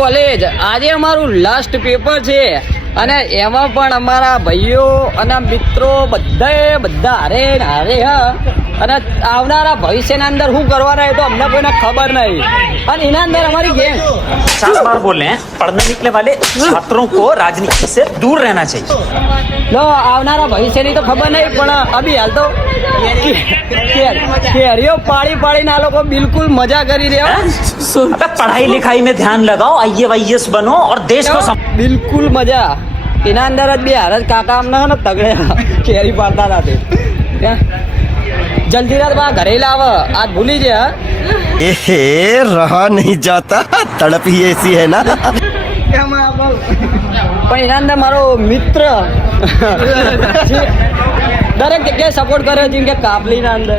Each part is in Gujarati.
કોલેજ આજે અમારું લાસ્ટ પેપર છે અને એમાં પણ અમારા ભાઈઓ અને મિત્રો બધા હારે હા અને આવનારા ભવિષ્યના અંદર શું કરવાના એ તો અમને કોઈને ખબર નહીં અને એના અંદર અમારી ગેમ 50 बार बोल रहे हैं पढ़ने निकले वाले छात्रों को राजनीति से दूर रहना चाहिए લો આવનારા ભવિષ્યની તો ખબર નહીં પણ અભી હાલ તો કેરીઓ પાડીને આ લોકો બિલકુલ મજા કરી રહ્યા अबे पढ़ाई लिखाई में ध्यान लगाओ IAS बनो और देश को બિલકુલ મજા એના અંદર જ બે હાર કાકા અમને ને તગડે કેરી પાડતા હતા તે જલ્દી રાત બા ઘરે લાવ આજ ભૂલી ગયા रहा नहीं जाता तड़प ही ऐसी है ना પણ એના અંદર મારો મિત્ર દરેક જગ્યાએ સપોર્ટ કરે જેમ કે કાબલીના અંદર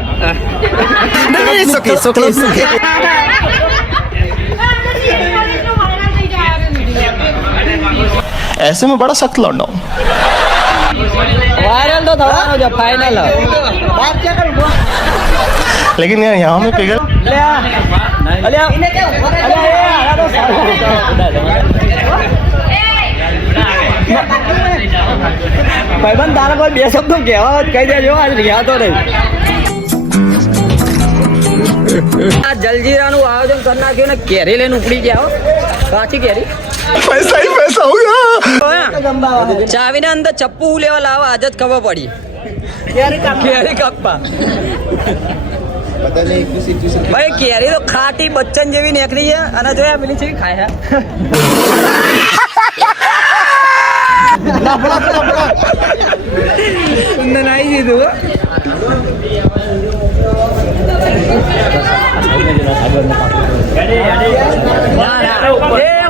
ऐसे में बड़ा सख्त लौंडा हूँ વાયરલ તો થવાનો છે ફાઇનલ लेकिन यार यहाँ में पिघल ભાઈબંધ તારા કોઈ બે શબ્દો કહેવા કહી દેજો આજ રહ્યા તો નહીં આ જલજીરાનું આયોજન કરી નાખ્યું ને કેરી લઈને ઉપડી ગયા કાચી કેરી पैसा ही पैसा होगा ચાવીને અંદર ચપ્પુ લેવા લાવવા આજ જ ખબર પડી કેરી કાપવા ભાઈ કેરી તો ખાટી બચ્ચન જેવી નીકળી છે અને જોયા પેલી છે ખાય નાઈ દીધું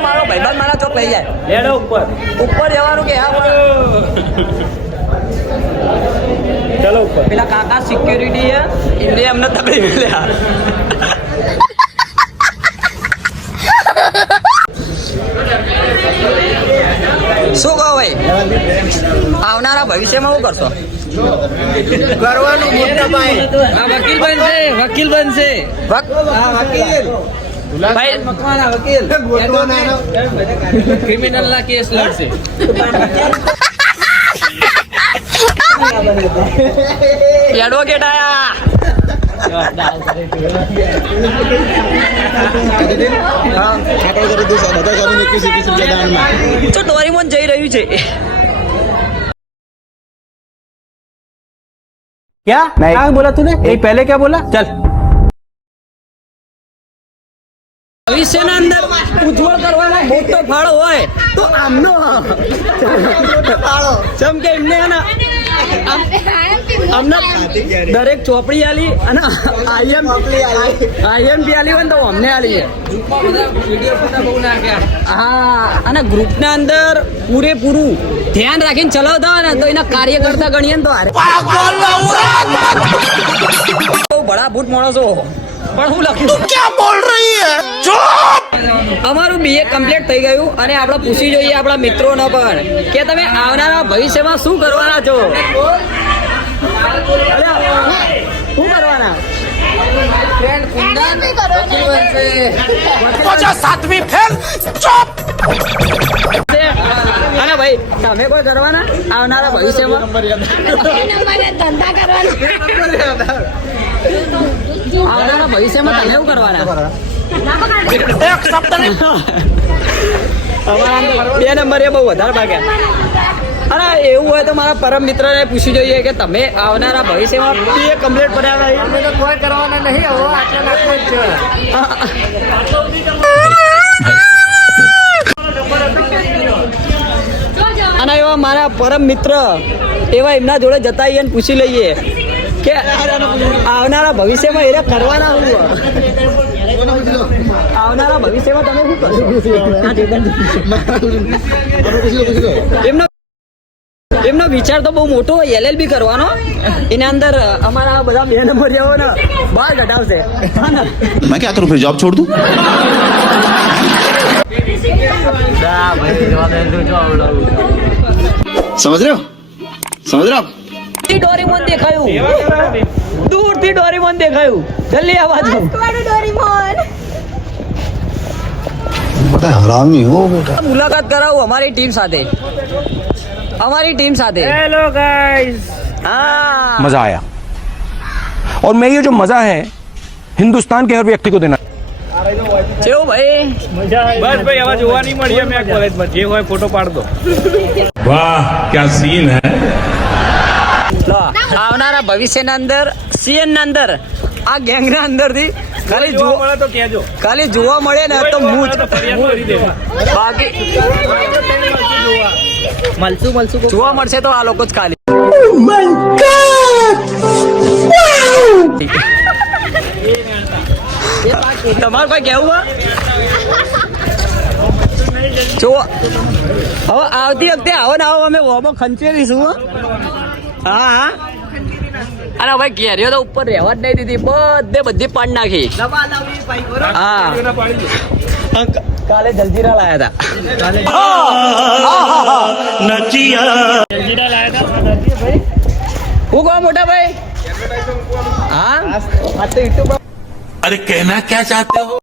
મારો ભાઈબંધ મારા ચોક લઈ જાય ઉપર જવાનું કે ચલો ઉપર પેલા કાકા સિક્યુરિટી છે એમને અમને તકલીફ મળ્યા શું કહો ભાઈ આવનારા ભવિષ્યમાં શું કરશો કરવાનું મોટા ભાઈ વકીલ બનશે ભાઈ વકીલ ક્રિમિનલ ના કેસ લડશે એડવોકેટ આયા તો ડોરેમોન જઈ રહ્યું છે क्या क्या बोला तूने पहले क्या बोला चल ભવિષ્યના અંદર ઉજ્જવળ કરવાનો મોટો ફાળો હોય તો આમનો ફાળો જેમ કે એમને અમને દરેક ચોપડી આલી અને આઈએમપી આલી હોય ને તો અમને આલી હા અને ગ્રુપના અંદર પૂરેપૂરું ધ્યાન રાખીને ચલાવતા હોય ને તો એના કાર્ય કરતા ગણીએ ને તો બહુ ભડાભૂત માણસો પણ હું લખ્યું क्या बोल रही है અમારું બીએ કમ્પ્લીટ થઈ ગયું અને આપણે પૂછી જોઈએ આપણા મિત્રોને પણ કે તમે આવનારા ભવિષ્યમાં શું કરવાના છો શું કરવાના અને ભાઈ તમે કોઈ કરવાના આવનારા ભવિષ્યમાં આવનારા ભવિષ્યમાં તમે શું કરવાના બે નંબર એ બહુ વધારે ભાગ્યા અને એવું હોય તો મારા પરમ મિત્રને પૂછી જોઈએ કે તમે આવનારા ભવિષ્યમાં બીએ કમ્પ્લીટ કર્યા કોઈ કરવાના નહીં અને એવા મારા પરમ મિત્ર એવા એમના જોડે જતા આવીએ ને પૂછી લઈએ કે આવનારા ભવિષ્યમાં એને કરવાના હું આવનારા ભવિષ્યમાં તમે શું એમનો વિચાર તો બહુ મોટો હોય LLB કરવાનો એના અંદર અમારા બધા 2 નંબર જેવો ને બહાર કઢાવશે मैं क्या करूँ फिर जॉब छोड़ दूँ समझ रहे हो ડોરેમોન દેખાયું દૂરથી ડોરેમોન દેખાયું જલ્દી આવાજ हरामी हो बेटा। મુલાકાત કરાવું અમારી ટીમ સાથે, અમારી ટીમ સાથે. हेलो गाइस, હા मजा आया और मैं ये जो मजा है हिंदुस्तान के हर व्यक्ति को देना કેવું ભાઈ? बस भाई आवाज हुआ नहीं मળી मैं कॉलेज में जे હોય ફોટો પાડ દો. वाह क्या सीन है। લો, આવનારા ભવિષ્યના અંદર સીએન ના અંદર આ ગેંગ ના અંદર થી ખાલી જોવા જોવા મળે તો કહેજો. ખાલી જોવા મળે ને તો હું જ ફરિયાદ કરી દેવા. બાકી મળશું જોવા મળશે તો આ લોકો જ ખાલી. તમારું કોઈ કેવું હા? જો હવે આવતી વખતે આવો ને આવો અમે ઓમો ખંચેરીશું હો. હા હા અરે ભાઈ કેરીઓ તો ઉપર રહેવા જ નહીં દીધી, બધી પાડ નાખી. હા કાલે જલજીરા લાયા હતા. હું કહો મોટા ભાઈ? હા अरे कहना क्या चाहते हो।